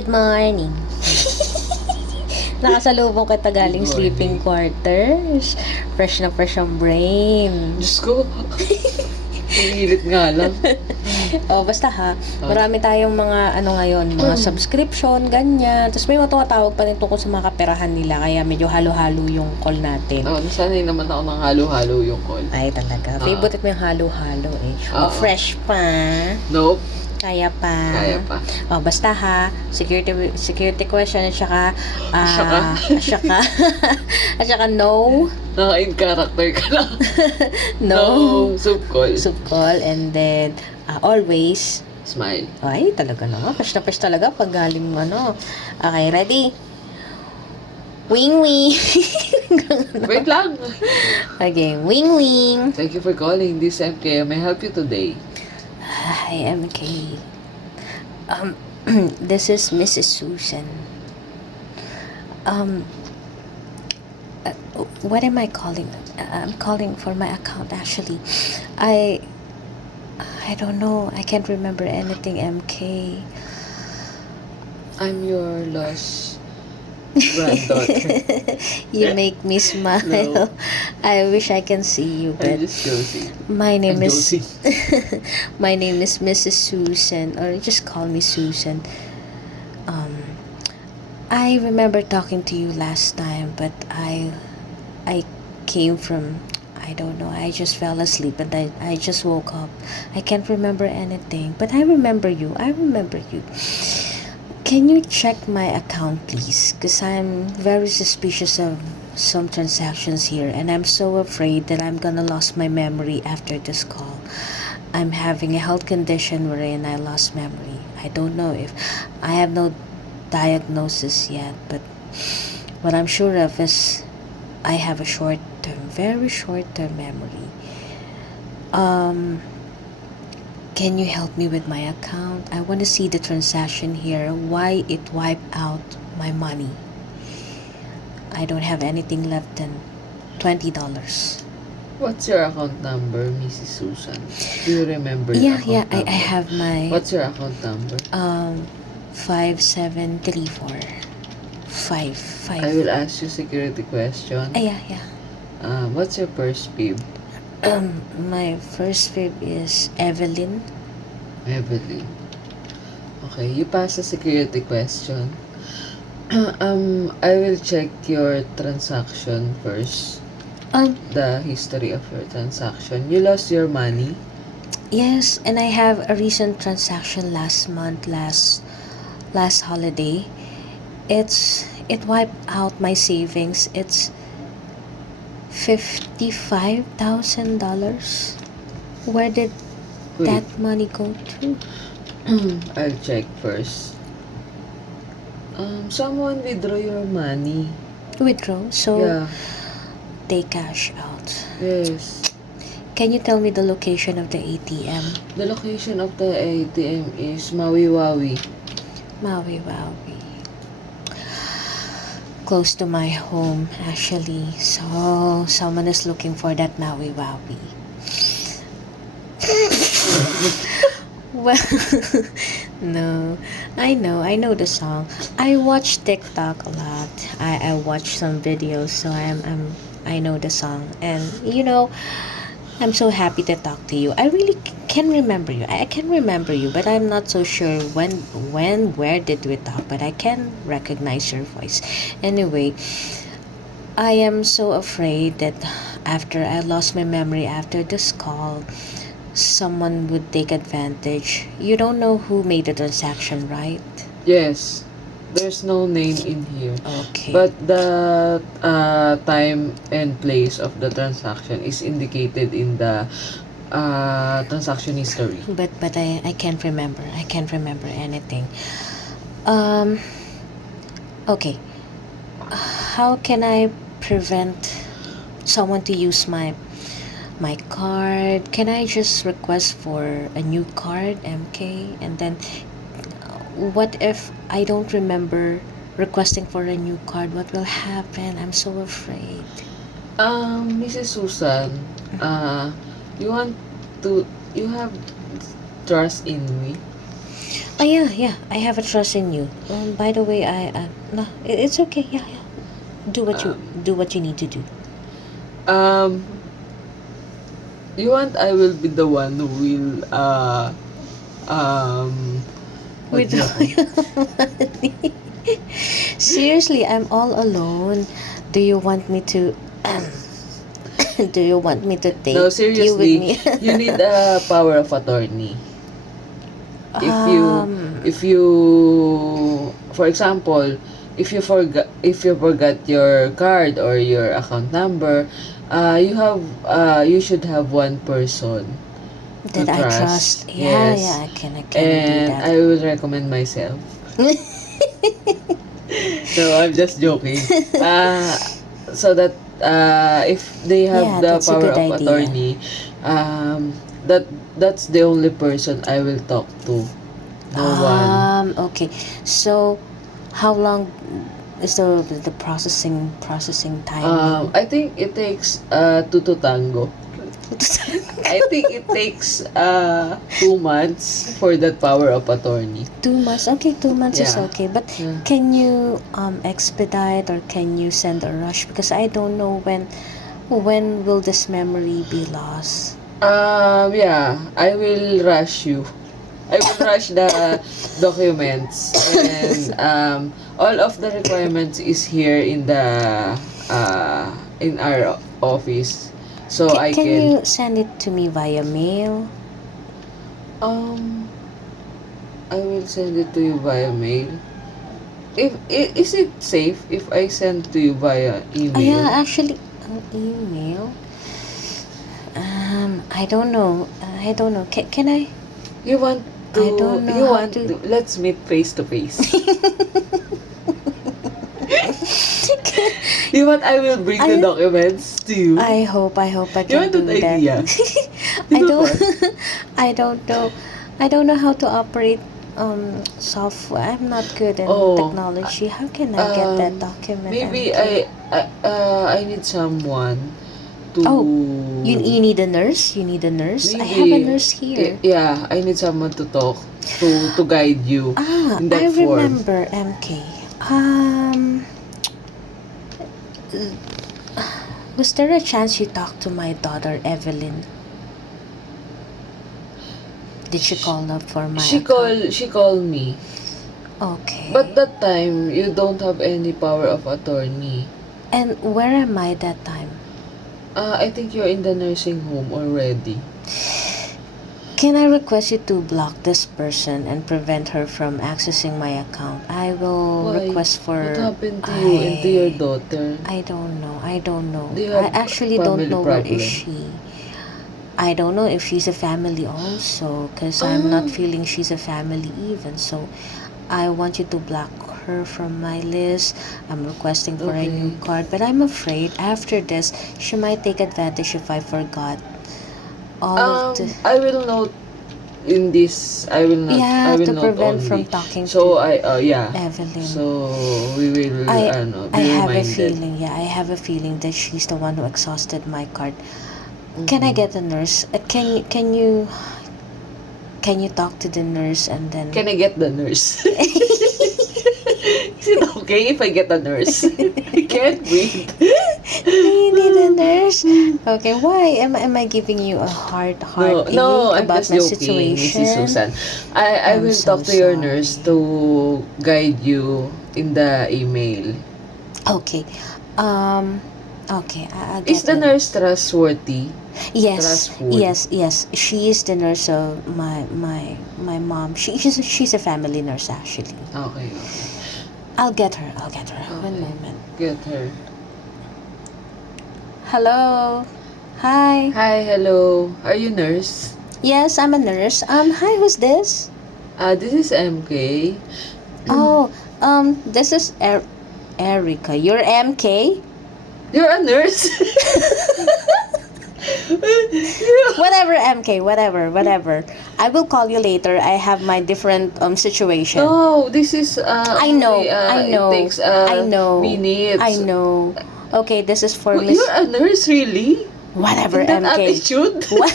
Good morning. Nakasalubong kita galing Good sleeping quarters. Fresh na fresh ang brain. Diyos ko. Nangilit nga lang. Basta ha, marami tayong mga ngayon, mga subscription, ganyan. Tapos may matawag pa rin tungkol sa mga kaperahan nila. Kaya medyo halo-halo yung call natin. Nasanay naman ako ng halo-halo yung call. Ay, talaga. Favorite mo yung halo-halo eh. Fresh pa. Nope. Kaya pa. Kaya pa. Basta ha, security question at saka at saka no. Naka-in character ka lang. No. Soup call. Soup call and then always Smile. ay talaga naman. Fresh na fresh talaga pag galing mo Okay, ready? Wing wing. Wait lang. Okay, wing wing. Thank you for calling this MK. May I help you today? Hi, MK. This is Mrs. Susan. What am I calling? I'm calling for my account actually. I don't know. I can't remember anything, MK. I'm your lost granddaughter. You make me smile. No. I wish I can see you, I'm but just Josie. my name I'm is Josie. my name is Mrs. Susan, or just call me Susan. I remember talking to you last time, but I came from, I don't know, I just fell asleep and I just woke up. I can't remember anything, but I remember you. Can you check my account, please? Because I'm very suspicious of some transactions here, and I'm so afraid that I'm gonna lose my memory after this call. I'm having a health condition wherein I lost memory. I don't know if I have no diagnosis yet, but what I'm sure of is I have a very short-term memory. Can you help me with my account? I want to see the transaction here, why it wiped out my money. I don't have anything left than $20. What's your account number, Mrs. Susan? Do you remember Yeah, your account number? I have my What's your account number? 5734 5. I will ask you security question. Yeah. What's your first fib? My first fib is Evelyn. Evelyn. Okay, you pass the security question. I will check your transaction first. The history of your transaction. You lost your money? Yes, and I have a recent transaction last month, last holiday. It wiped out my savings. It's $55,000. Where did that money go to? I'll check first. Someone withdraw your money. Withdraw? So Yeah. they cash out. Yes. Can you tell me the location of the ATM? The location of the ATM is Maui Wawi. Maui Wawi. Close to my home, actually. So, someone is looking for that Maui Wawi. Well, no. I know the song. I watch TikTok a lot. I watch some videos, so I know the song. And, I'm so happy to talk to you. I really can remember you. I can remember you, but I'm not so sure where did we talk, but I can recognize your voice. Anyway, I am so afraid that after I lost my memory after this call, someone would take advantage. You don't know who made the transaction, right? Yes. There's no name in here. Okay. But the time and place of the transaction is indicated in the transaction history. But I can't remember. I can't remember anything. Okay. How can I prevent someone to use my card? Can I just request for a new card, MK? And then what if I don't remember requesting for a new card? What will happen? I'm so afraid. Mrs. Susan, you have trust in me? Oh yeah. I have a trust in you. By the way, no, it's okay. Yeah. Do what you Um, do what you need to do. um, you want I will be the one who will what With do you call? seriously, I'm all alone. Do you want me to? Do you want me to take No, you with seriously, me? you need a power of attorney. If you um. if you for example, if you forgot your card or your account number, you should have one person to That I trust. trust. Yeah. Yes. I can do And that. I would recommend myself. No, I'm just joking. So that if they have Yeah, the that's a power good of idea. attorney, that that's the only person I will talk to. No one. Okay. So, how long is the processing timing? I think it takes two to tango. I think it takes 2 months for that power of attorney. 2 months. Okay, 2 months is Yeah. okay. But Yeah. can you expedite or can you send a rush? Because I don't know when will this memory be lost. Yeah, I will rush you. I will rush the documents and all of the requirements is here in our office, so I Can can you send it to me via mail? um I will send it to you via mail. Is it safe if I send to you via Yeah, email? actually, email. I don't know. I don't know. Can I? You want I don't know you how want to. to let's meet face to face. You want I will bring the I documents to you? I hope I You can want that do that. idea? You I don't don't want? I don't know. I don't know how to operate software. I'm not good in Oh, technology. How can I get that um, document, maybe MK? I need someone to Oh, you need a nurse? You need a nurse? I have a maybe nurse here. yeah, I need someone to talk to guide you in I that form. remember, MK. Um was there a chance you talked to my daughter Evelyn? Did she call up for my account? She called me. But Okay. that time you don't have any power of attorney. And where am I that time? I think you're in the nursing home already. Can I request you to block this person and prevent her from accessing my account? I will Why? request What for happened to you and to your I daughter? I don't know. I don't know. Do you I have actually don't family know where is problem? she. I don't know if she's a family also cuz I'm Ah, not feeling she's a family even. So I want you to block her from my list. I'm requesting for a new okay. card, but I'm afraid after this she might take advantage if I forgot all of the I will note in this. I yeah will to note prevent from only. talking So to I yeah. Evelyn. So we will I I be have a reminded. feeling, yeah, I have a feeling that she's the one who exhausted my card. Can I Mm-hmm. get a nurse? Can you talk to the nurse and then Can I get the nurse? Is it okay if I get a nurse? I can't breathe. do you need a nurse? Okay, why am I giving you a No, no, heartache I'm about just my joking, Mrs. situation? Susan. I I'm will so talk to your nurse sorry. to guide you in the email. Okay. Um okay, I'll Is get the the nurse nurse. trustworthy? Yes, Trustful. yes. She is the nurse of my mom. She's a family nurse actually. Okay, okay. I'll get her. I'll get her. One Okay. moment. Get her. Hello. Hi. Hi, hello. Are you nurse? Yes, I'm a nurse. Hi, who's this? This is MK. Oh, this is Erica. You're MK? You're a nurse? Whatever, MK, whatever. I will call you later. I have my different situation. No, this is I only know, I it know, takes I know, I minutes. know. Okay, this is for You're Miss. a nurse, really? Whatever, In that MK. attitude? What?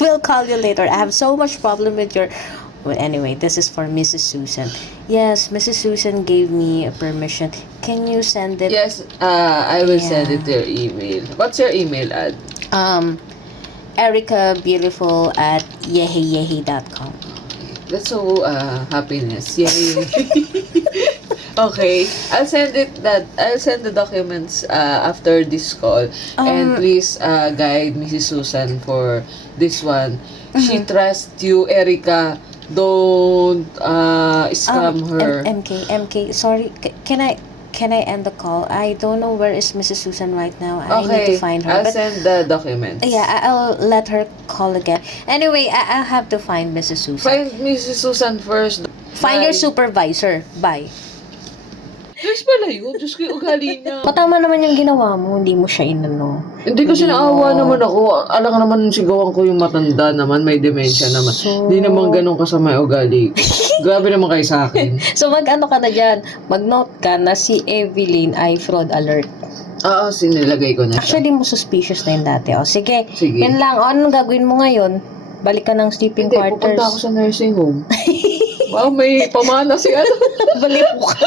We'll call you later. I have so much problem with your... Well, anyway, this is for Mrs. Susan. Yes, Mrs. Susan gave me a permission. Can you send it? Yes, I will send Yeah. it to your email. What's your email ad? Erica Beautiful at yeheyehe.com. That's so happiness. Yay. Okay, I'll send the documents after this call. And please guide Mrs. Susan for this one. She trusts you, Erica. Don't scam her. MK, sorry, can I end the call? I don't know where is Mrs. Susan right now. I need Okay, to find her. I'll But send the documents. yeah, I'll let her call again. Anyway, I'll have to find Mrs. Susan. Find Mrs. Susan first. Find your Bye. supervisor. Bye. Diyos pala yun. Diyos ko yung ugali niya. Patama naman yung ginawa mo. Hindi mo siya inano. Hindi kasi naawa naman ako. Alam ka naman sigawan ko yung matanda naman. May demensya naman. So- Hindi naman ganun kasama yung ugali. Grabe naman kayo sa akin. So mag-ano ka na dyan. Mag-note ka na si Evelyn ay fraud alert. Oo, sinilagay ko na siya. Actually, mo suspicious na yun dati. O, sige. Sige. Yan lang. O, anong gagawin mo ngayon? Balik ka ng sleeping Hindi, pupunta ako quarters. sa nursing home. Wow, may pamana si ano. Balik mo ka.